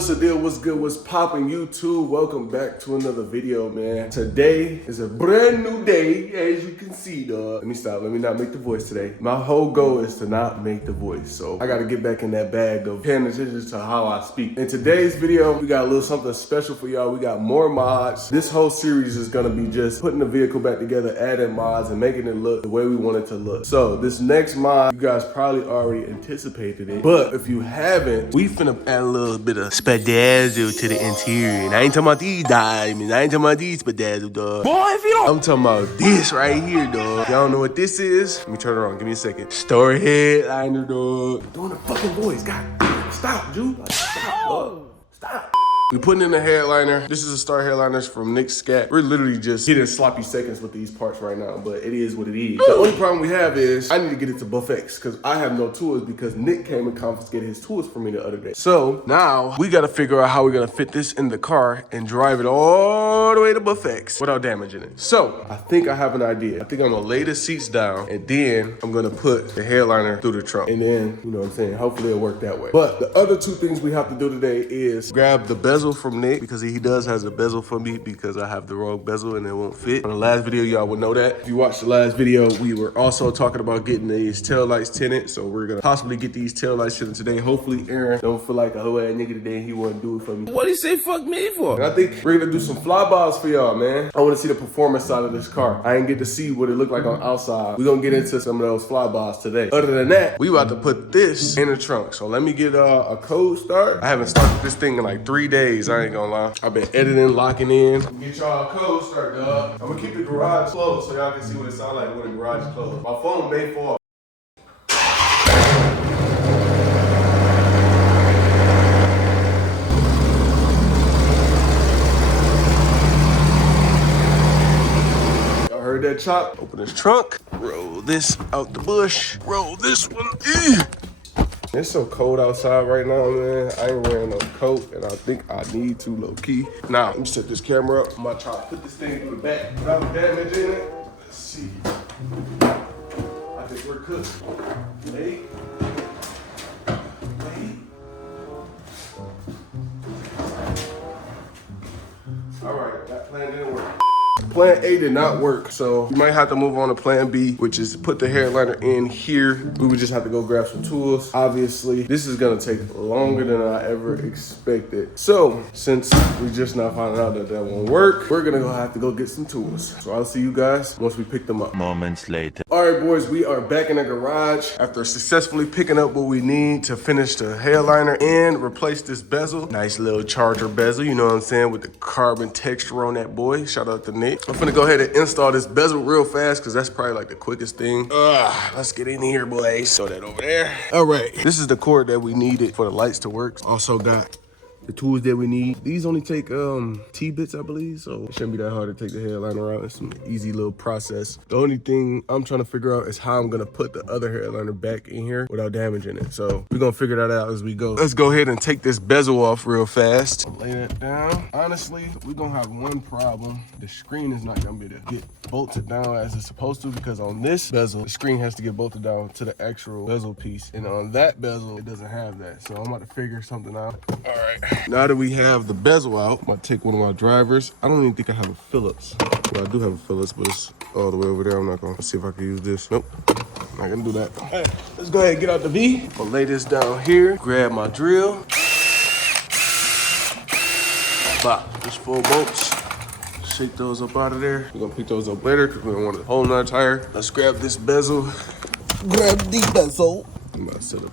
What's the deal? What's good? What's popping? YouTube, welcome back to another video, man. Today is a brand new day, as you can see, dog. Let me stop. Let me not make the voice today. My whole goal is to not make the voice, so I got to get back in that bag of paying attention to how I speak. In today's video, we got a little something special for y'all. We got more mods. This whole series is gonna be just putting the vehicle back together, adding mods, and making it look the way we want it to look. So this next mod, you guys probably already anticipated it, but if you haven't, we finna add a little bit of spadazzle to the interior. And I ain't talking about these diamonds. I ain't talking about these spadazzle, dog. Boy, if you don't, I'm talking about this right here, dog. Y'all know what this is? Let me turn it on. Give me a second. Store headliner, dog. I'm doing a fucking voice. God, stop, Jude. Stop, dog. Stop. We putting in the headliner. This is a Star Headliners from Nick Scat. We're literally just getting sloppy seconds with these parts right now, but it is what it is. The only problem we have is I need to get it to Buffex because I have no tools because Nick came and confiscated his tools for me the other day. So now we got to figure out how we're going to fit this in the car and drive it all the way to Buffex without damaging it. So I think I have an idea. I think I'm going to lay the seats down and then I'm going to put the headliner through the trunk. And then, you know what I'm saying, hopefully it'll work that way. But the other two things we have to do today is grab the bezel from Nick because he does has a bezel for me because I have the wrong bezel and it won't fit. On the last video, y'all would know that. If you watched the last video, we were also talking about getting these tail lights tinted. So we're gonna possibly get these tail lights tinted today. Hopefully Aaron don't feel like a hoe ass nigga today. He wouldn't do it for me. What do you say fuck me for? And I think we're gonna do some flybys for y'all, man. I wanna see the performance side of this car. I ain't get to see what it looked like on outside. We're gonna get into some of those flybys today. Other than that, we about to put this in the trunk. So let me get a code start. I haven't started this thing in like 3 days. I ain't gonna lie. I've been editing, locking in. Get y'all a code start, dog. I'm gonna keep the garage closed so y'all can see what it sounds like when the garage is closed. My phone may fall. Y'all heard that chop? Open this trunk, roll this out the bush, roll this one in. It's so cold outside right now, man. I ain't wearing no coat, and I think I need to low-key. Now, let me set this camera up. I'm gonna try to put this thing in the back without damage in it. Let's see. I think we're cooked. Wait. All right, that plan didn't work. Plan A did not work, so we might have to move on to plan B, which is put the headliner in here. We would just have to go grab some tools. Obviously, this is gonna take longer than I ever expected. So, since we just now found out that that won't work, we're gonna have to go get some tools. So I'll see you guys once we pick them up. Moments later. All right, boys, we are back in the garage after successfully picking up what we need to finish the headliner and replace this bezel. Nice little charger bezel, you know what I'm saying, with the carbon texture on that boy. Shout out to Nick. I'm finna go ahead and install this bezel real fast because that's probably like the quickest thing. Let's get in here, boys. Throw that over there. All right, this is the cord that we needed for the lights to work. Also got the tools that we need. These only take T-bits, I believe, so it shouldn't be that hard to take the headliner out. It's an easy little process. The only thing I'm trying to figure out is how I'm gonna put the other headliner back in here without damaging it. So we're gonna figure that out as we go. Let's go ahead and take this bezel off real fast. Lay that down. Honestly, we're gonna have one problem. The screen is not gonna be able to get bolted down as it's supposed to because on this bezel, the screen has to get bolted down to the actual bezel piece. And on that bezel, it doesn't have that. So I'm about to figure something out. All right. Now that we have the bezel out, I'm gonna take one of my drivers. I don't even think I have a Phillips. Well, I do have a Phillips, but it's all the way over there. I'm not gonna see if I can use this. Nope, not gonna do that. All right, let's go ahead and get out the V. I'll lay this down here, grab my drill. Bop, just 4 bolts. Shake those up out of there. We're gonna pick those up later because we don't want a whole nother tire. Let's grab this bezel. Grab the bezel. I'm about to set up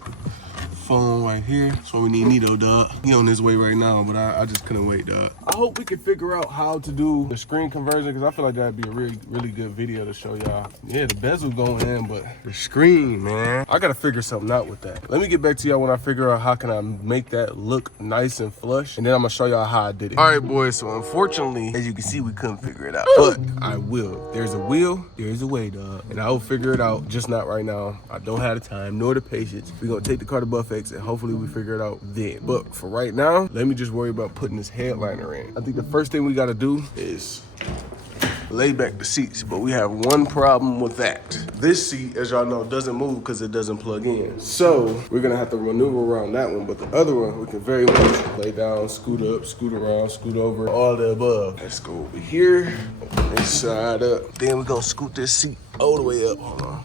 phone right here. That's what we need Nito, dog. He on his way right now, but I just couldn't wait, dog. I hope we can figure out how to do the screen conversion because I feel like that'd be a really good video to show y'all. Yeah, the bezel going in, but the screen, man. I gotta figure something out with that. Let me get back to y'all when I figure out how can I make that look nice and flush, and then I'm gonna show y'all how I did it. All right, boys, so unfortunately, as you can see, we couldn't figure it out, but I will. There's a will, there's a way, dog, and I will figure it out, just not right now. I don't have the time nor the patience. We're gonna take the car to Buffex and hopefully we figure it out then. But for right now, let me just worry about putting this headliner in. I think the first thing we gotta do is lay back the seats, but we have one problem with that. This seat, as y'all know, doesn't move because it doesn't plug in. So we're gonna have to maneuver around that one, but the other one, we can very much lay down, scoot up, scoot around, scoot over, all the above. Let's go over here, open this side up. Then we're gonna scoot this seat all the way up. Hold on.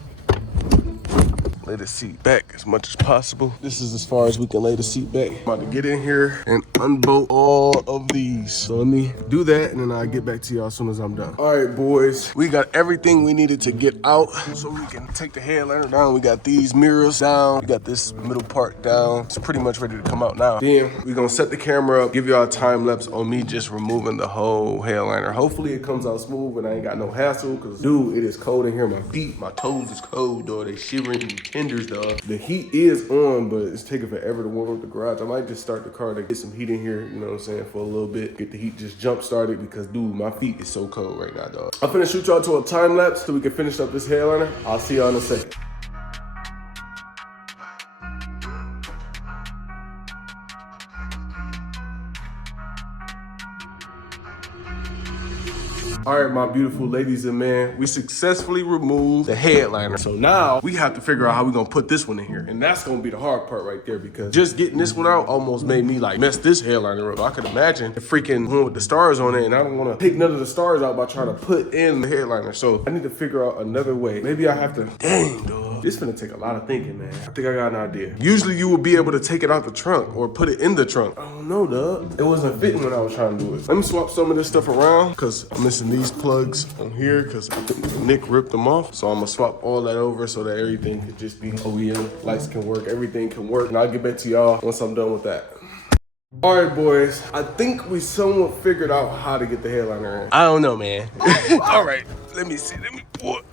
Lay the seat back as much as possible. This is as far as we can lay the seat back. I'm about to get in here and unbolt all of these. So let me do that and then I'll get back to y'all as soon as I'm done. All right, boys, we got everything we needed to get out so we can take the headliner down. We got these mirrors down. We got this middle part down. It's pretty much ready to come out now. Then we're gonna set the camera up, give y'all a time lapse on me just removing the whole headliner. Hopefully it comes out smooth and I ain't got no hassle, cause dude, it is cold in here. My feet, my toes is cold, dog. They shivering. Tenders, dog. The heat is on, but it's taking forever to warm up the garage. I might just start the car to get some heat in here, you know what I'm saying, for a little bit. Get the heat just jump started because, dude, my feet is so cold right now, dog. I'm finna shoot y'all to a time lapse so we can finish up this headliner. I'll see y'all in a second. All right, my beautiful ladies and men, we successfully removed the headliner. So now we have to figure out how we're gonna put this one in here. And that's gonna be the hard part right there because just getting this one out almost made me like mess this headliner up. I could imagine the freaking one with the stars on it and I don't wanna take none of the stars out by trying to put in the headliner. So I need to figure out another way. Maybe I have to, dang, dog. This is gonna take a lot of thinking, man. I think I got an idea. Usually you would be able to take it out the trunk or put it in the trunk. I don't know, dog. It wasn't fitting when I was trying to do it. Let me swap some of this stuff around because I'm missing these plugs on here because Nick ripped them off. So I'm gonna swap all that over so that everything could just be OEM. Lights can work, everything can work. And I'll get back to y'all once I'm done with that. All right, boys. I think we somewhat figured out how to get the headliner in. I don't know, man. All right, let me see. Let me pull it.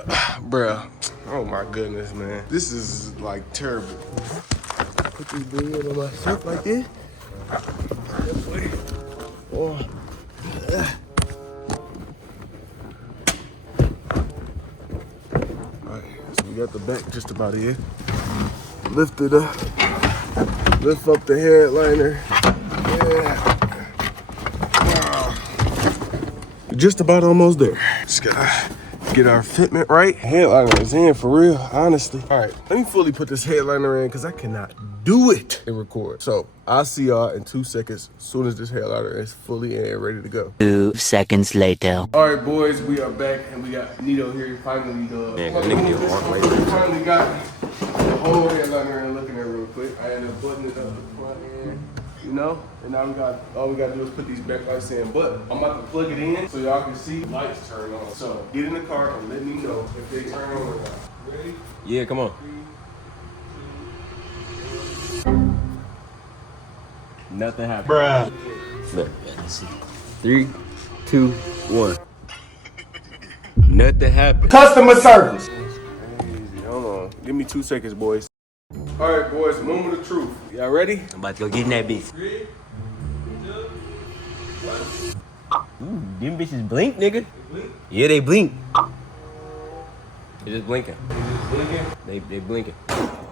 Bruh. Oh my goodness, man. This is like terrible. Put this big on myself like this. Oh. Alright, so we got the back just about here. Lift it up. Lift up the headliner. Yeah. Wow. Just about almost there. Just gotta get our fitment right. Headliner is in for real, honestly. All right, let me fully put this headliner in because I cannot do it and record. So I'll see y'all in 2 seconds as soon as this headliner is fully in and ready to go. 2 seconds later. All right, boys, we are back and we got Nito here finally. Finally got the whole headliner in. Looking at it real quick. I ended up buttoning it up the front end, you know, and now all we gotta do is put these backlights in. But I'm about to plug it in so y'all can see lights turn on. So get in the car and let me know if they turn on or not. Ready? Yeah, come on. 3, 2, Nothing happened. bruh. Look, let's see. 3, 2, 1. Nothing happened. Customer service. Crazy. Hold on. Give me 2 seconds, boys. All right, boys. Moment of truth. Y'all ready? I'm about to go get in that bitch. 3, 2, 1. Ooh, them bitches blink, nigga. They blink? Yeah, they blink. They just blinking. They just blinking? They blinking.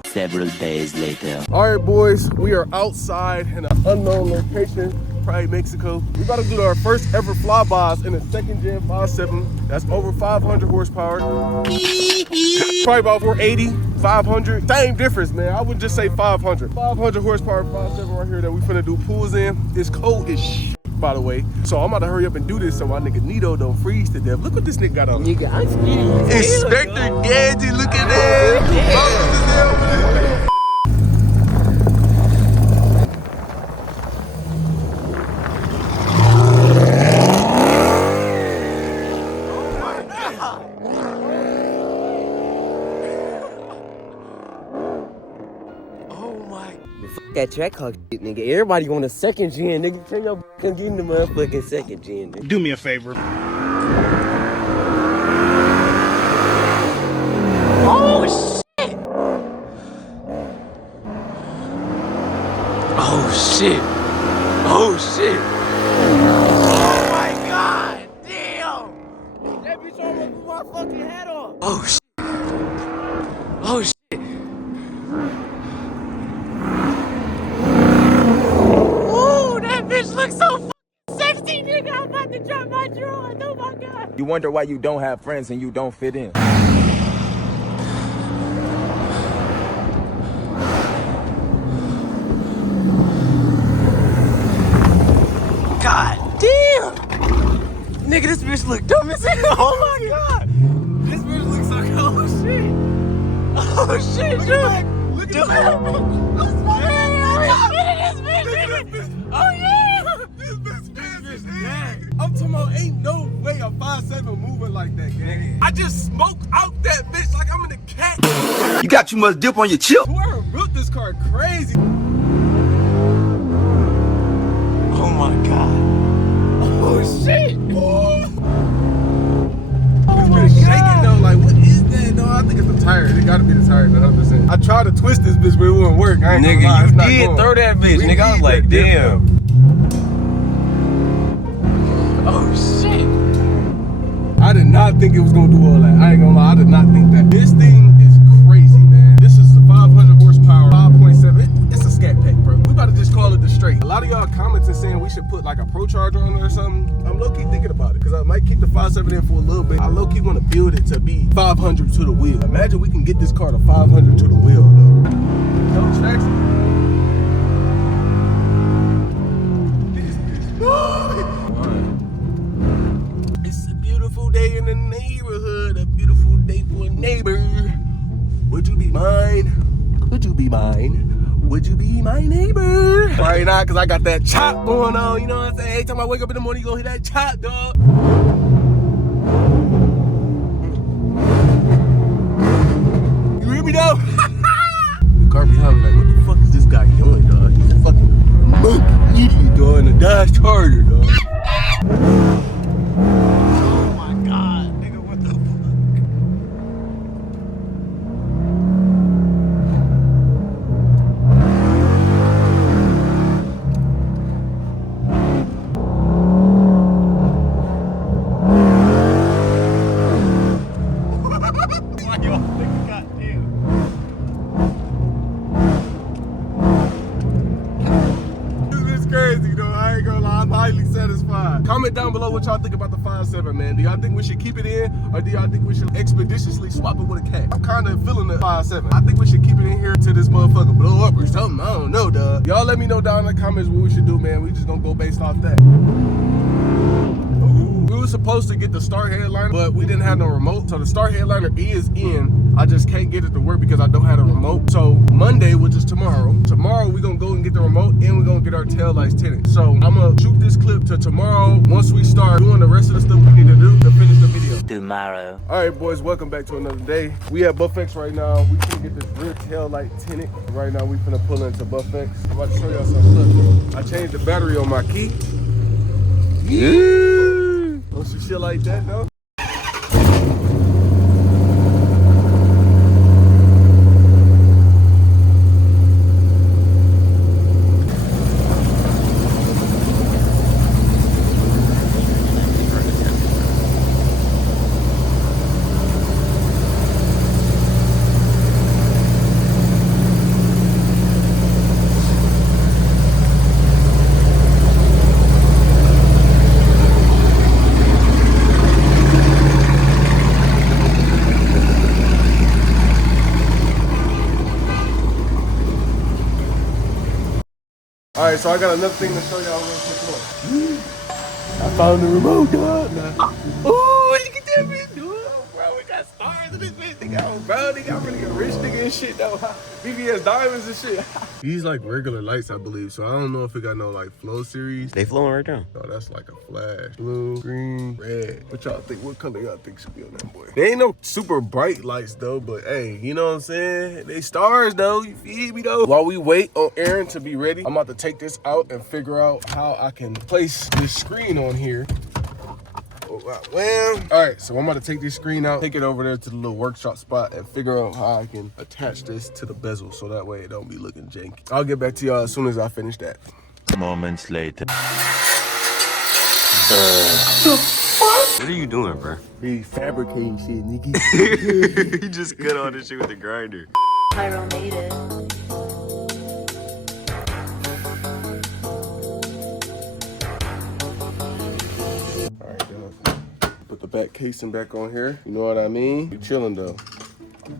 Several days later. All right, boys, we are outside in an unknown location, probably Mexico. We about to do our first ever flybys in a 2nd gen 5.7. That's over 500 horsepower. Probably about 480, 500. Same difference, man. I would just say 500. 500 horsepower 5.7 right here that we finna do pulls in. It's cold as shit, by the way. So I'm about to hurry up and do this so my nigga Nito don't freeze to death. Look what this nigga got on. Nigga, I'm skinny. Inspector Gadget, look at that. That track hawk shit, nigga. Everybody on the 2nd gen, nigga. Turn your come get in the motherfucking 2nd gen, nigga. Do me a favor. Oh shit! Oh shit! Oh shit! Oh my god! Damn! That bitch almost blew my fucking head off! Oh shit! Oh shit! Ooh, that bitch looks so sexy, nigga! I'm about to drop my drawers! Oh my god! You wonder why you don't have friends and you don't fit in. God damn! Nigga, this bitch look dumb as hell. Oh my god! This bitch looks like, oh shit. Oh shit, dude! Look Dude. at that. Oh yeah! This bitch fast as hell. I'm talking about ain't no way a 5'7" moving like that, gang. I just smoked out that bitch like I'm in the cat. You got too much dip on your chip. Whoever built this car crazy. Oh my god! Oh shit! This bitch shaking though, like what is that though? I think it's the tire. It gotta be the tire, 100%. I tried to twist this bitch, but it wouldn't work. I ain't gonna lie, it's Nigga, not you did going. throw that bitch, We nigga. I was need like, that dip, damn. though. Oh shit! I did not think it was gonna do all that. I ain't gonna lie, I did not think that. This thing is crazy, man. This is a 500 horsepower, 5.7. It's a scat pack, bro. We about to just call it the straight. A lot of y'all commenting saying we should put like a pro charger on it or something. I'm low-key thinking about it, because I might keep the 5.7 in for a little bit. I low-key want to build it to be 500 to the wheel. Imagine we can get this car to 500 to the wheel, though. No traction. It's a beautiful day in the neighborhood, a beautiful day for a neighbor. Would you be mine? Could you be mine? Would you be my neighbor? Probably not, because I got that chop going on, you know what I'm saying? Every time I wake up in the morning, you gonna hear that chop, dog. You hear me, though? The car behind me, like, what the fuck is this guy doing, dog? He's a fucking monkey idiot, dog, in a Dodge Charger, dog. Oh my god, nigga, what the fuck? This is crazy, though. I ain't gonna lie. I'm highly satisfied. Comment down below what y'all think about the 5.7, man. Do y'all think we should keep it in, or do y'all think we should expeditiously swap it with a cat? I'm kind of feeling the 5.7. I think we should keep it in here till this motherfucker blow up or something. I don't know, dog. Y'all let me know down in the comments what we should do, man. We just gonna go based off that. We were supposed to get the star headliner, but we didn't have no remote. So the star headliner is in. I just can't get it to work because I don't have a remote. So Monday, which is tomorrow, we gonna go and get the remote and we're gonna get our tail lights tinted. So I'm gonna shoot this clip to tomorrow once we start doing the rest of the stuff we need to do to finish the video. Tomorrow. All right, boys, welcome back to another day. We at Buffex right now. We can get this rear tail light tinted. Right now, we finna pull into Buffex. I'm about to show y'all something. Look, I changed the battery on my key. Yeah. On some shit like that, though. All right, so I got another thing to show y'all real quick. Look. I found the remote, dog. Ooh, look at that bitch, dude. Oh, bro, we got stars in this bitch. They got, bro, they got really a rich nigga and shit, though. BBS diamonds and shit. These like regular lights, I believe. So I don't know if it got no like flow series. They flowing right now. Oh, that's like a flash. Blue, green, red. What y'all think? What color y'all think should be on that boy? They ain't no super bright lights though, but hey, you know what I'm saying? They stars though, you feel me though? While we wait on Aaron to be ready, I'm about to take this out and figure out how I can place this screen on here. Oh, wow. Well, all right, so I'm about to take this screen out, take it over there to the little workshop spot and figure out how I can attach this to the bezel so that way it don't be looking janky. I'll get back to y'all as soon as I finish that. Moments later. What are you doing, bro? Hey, fabricating shit, nigga. You just cut all this shit with the grinder. Pyro made it. All right, put the the back casing back on here. You know what I mean? You chilling though.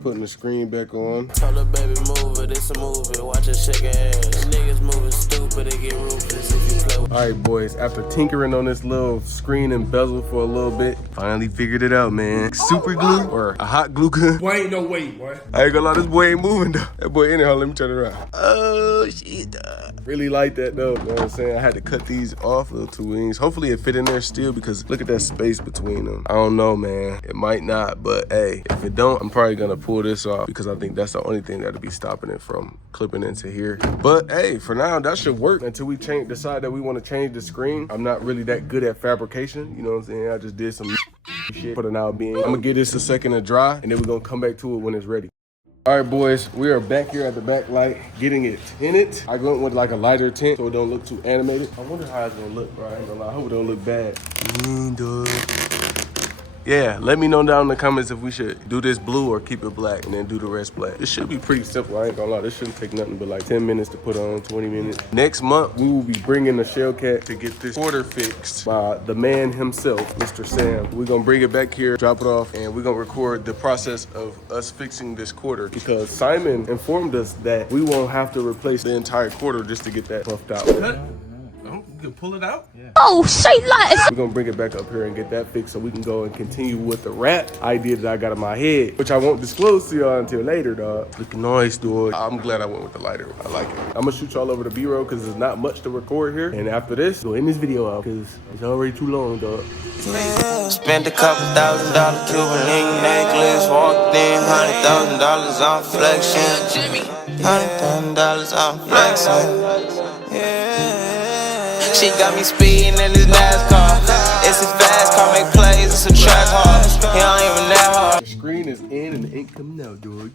Putting the screen back on. Tell the baby move it, it's a movie. Watch it shake ass. Niggas moving stupid, they get ruthless if you play with. All right, boys, after tinkering on this little screen and bezel for a little bit, finally figured it out, man. Super glue or a hot glue gun. Boy, ain't no way, boy. I ain't gonna lie, this boy ain't moving though. That boy in there, let me turn it around. Oh, shit. Really like that though, you know what I'm saying? I had to cut these off, little two wings. Hopefully it fit in there still because look at that space between them. I don't know, man. It might not, but hey, if it don't, I'm probably gonna pull this off because I think that's the only thing that'll be stopping it from clipping into here. But hey, for now, that should work until we decide that we want to change the screen. I'm not really that good at fabrication, you know what I'm saying? I just did some shit for the now being. I'm gonna give this a second to dry and then we're gonna come back to it when it's ready. All right, boys, we are back here at the back light, getting it tinted. I went with like a lighter tint so it don't look too animated. I wonder how it's gonna look, bro. I ain't gonna lie, I hope it don't look bad. Yeah, let me know down in the comments if we should do this blue or keep it black and then do the rest black. This should be pretty simple, I ain't gonna lie. This shouldn't take nothing but like 10 minutes to put on, 20 minutes. Next month, we will be bringing the Shellcat to get this quarter fixed by the man himself, Mr. Sam. We're gonna bring it back here, drop it off, and we're gonna record the process of us fixing this quarter because Simon informed us that we won't have to replace the entire quarter just to get that buffed out. You can pull it out? Yeah. Oh, say less. We're gonna bring it back up here and get that fixed so we can go and continue with the wrap idea that I got in my head, which I won't disclose to y'all until later, dog. Looking nice, dude. I'm glad I went with the lighter. I like it. I'm gonna shoot y'all over the B-roll because there's not much to record here. And after this, go end this video out because it's already too long, dog. Spent a couple $1,000 Cuban link necklace. Walked in, $100,000 on flexion. $100,000 on flexing. She got me speeding in this NASCAR. It's a fast car, make plays, it's a track hard. He don't even that hard. The screen is in and the ink coming out, dog.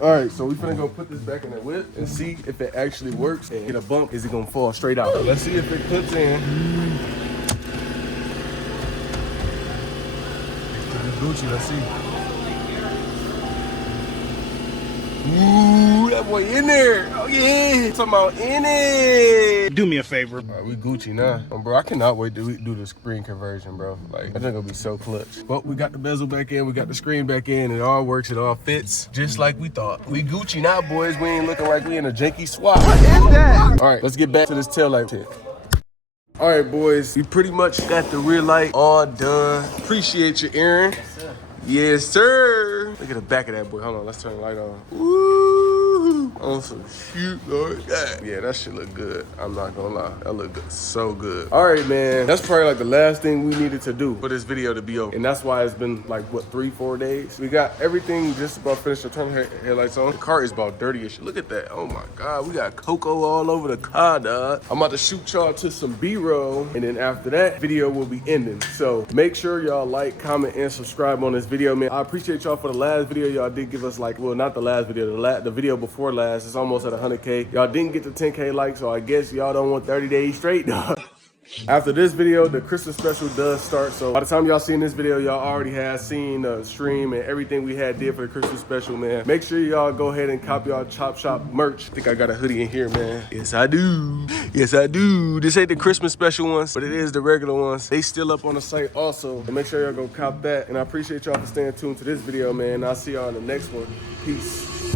All right, so we finna go put this back in the whip and see if it actually works and get a bump. Is it gonna fall straight out? Let's see if it clips in. It's Gucci, let's see. Ooh, that boy in there. Oh yeah, talking about in it. Do me a favor. All right, we Gucci now. Bro, I cannot wait to do the screen conversion, bro. Like, that's gonna be so clutch. But we got the bezel back in, we got the screen back in. It all works, it all fits, just like we thought. We Gucci now, boys. We ain't looking like we in a janky swap. What is that? All right, let's get back to this tail light tip. All right, boys, we pretty much got the rear light all done. Appreciate you, Aaron. Yes, sir. Look at the back of that boy. Hold on, let's turn the light on. Woo! On some shit like that. Yeah, that shit look good. I'm not gonna lie. That look good. So good. All right, man. That's probably like the last thing we needed to do for this video to be over. And that's why it's been like, what, 3-4 days? We got everything just about finished. To turn the headlights on. The car is about dirty as shit. Look at that. Oh my God. We got cocoa all over the car, dog. I'm about to shoot y'all to some B-roll. And then after that, video will be ending. So make sure y'all like, comment, and subscribe on this video, man. I appreciate y'all for the last video. Y'all did give us like, well, not the last video, the video before last. It's almost at 100K. Y'all didn't get the 10K likes, so I guess y'all don't want 30 days straight, dog. After this video, the Christmas special does start. So by the time y'all seen this video, y'all already have seen the stream and everything we did for the Christmas special, man. Make sure y'all go ahead and cop y'all Chop Shop merch. I think I got a hoodie in here, man. Yes, I do. Yes, I do. This ain't the Christmas special ones, but it is the regular ones. They still up on the site also. So make sure y'all go cop that. And I appreciate y'all for staying tuned to this video, man. I'll see y'all in the next one. Peace.